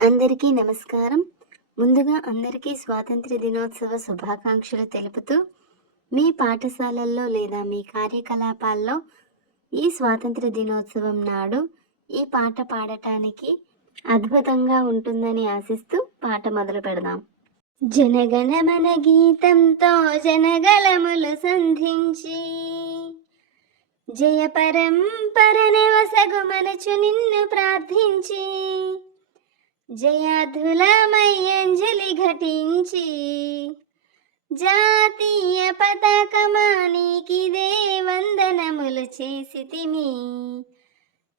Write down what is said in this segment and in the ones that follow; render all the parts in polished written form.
అందరికీ నమస్కారం. ముందుగా అందరికీ స్వాతంత్ర దినోత్సవ శుభాకాంక్షలు తెలుపుతూ, మీ పాఠశాలల్లో లేదా మీ కార్యకలాపాల్లో ఈ స్వాతంత్ర దినోత్సవం నాడు ఈ పాట పాడటానికి అద్భుతంగా ఉంటుందని ఆశిస్తూ పాట మొదలు పెడదాం. జనగణమన గీతంతో జనగళములు సంధించి, జయ పరంపరనే వసగుమనచు నిన్ను ప్రార్థించి, జయాధులమయ్యంజలి ఘటించి, జాతీయ పతాకమానికిదే వందనములు చేసితిమి.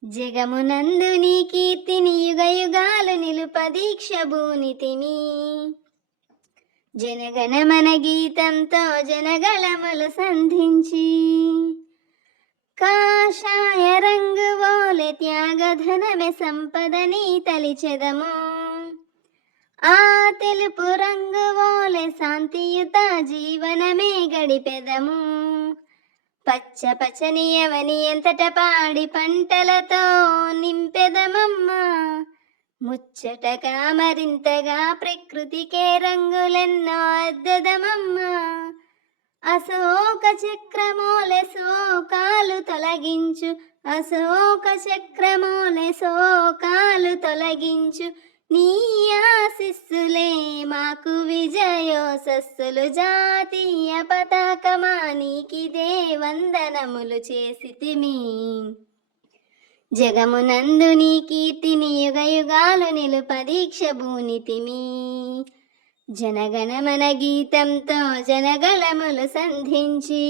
జగమునందు నీ కీర్తిని యుగ యుగాలు నిలుపదీక్ష భూనితిమి. జనగణమన గీతంతో జనగళములు సంధించి, కాషాయ రంగు వోలె త్యాగధనమే సంపదని తలిచెదము. ఆ తెలుపు రంగు వోలె శాంతియుత జీవనమే గడిపెదము. పచ్చ పచ్చని అవని ఎంతట పాడి పంటలతో నింపెదమమ్మా. ముచ్చటగా మరింతగా ప్రకృతికే రంగులెన్నో అద్దదమమ్మా. అశోక చక్రమోలె శోకాలు తొలగించు, అశోక చక్రమోలె శోకాలు తొలగించు. నీ ఆశీస్సులే మాకు విజయోసస్సులు. జాతీయ పతాకమానికిదే వందనములు చేసితిమి. జగమునందు నీ కీర్తిని యుగ యుగాలు నిలుపదీక్ష భూనితిమి. జనగణమన గీతంతో జనగళములు సంధించి,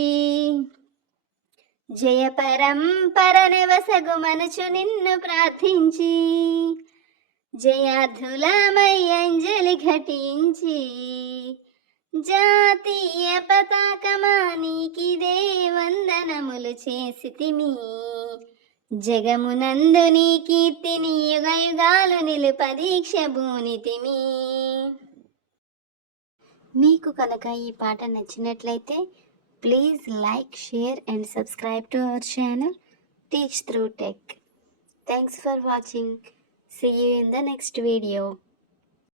జయ పరంపరనే వసగుమనచు నిన్ను ప్రార్థించి, జయాధులమయ్యంజలి ఘటించి, జాతీయ పతాకమానికిదే వందనములు చేసితిమి. జగమునందు నీ కీర్తిని యుగ యుగాలు నిలుపదీక్ష భూనితిమి. మీకు కనుక ఈ పాట నచ్చినట్లయితే please like, share and subscribe to our channel teach through tech. Thanks for watching. See you in the next video.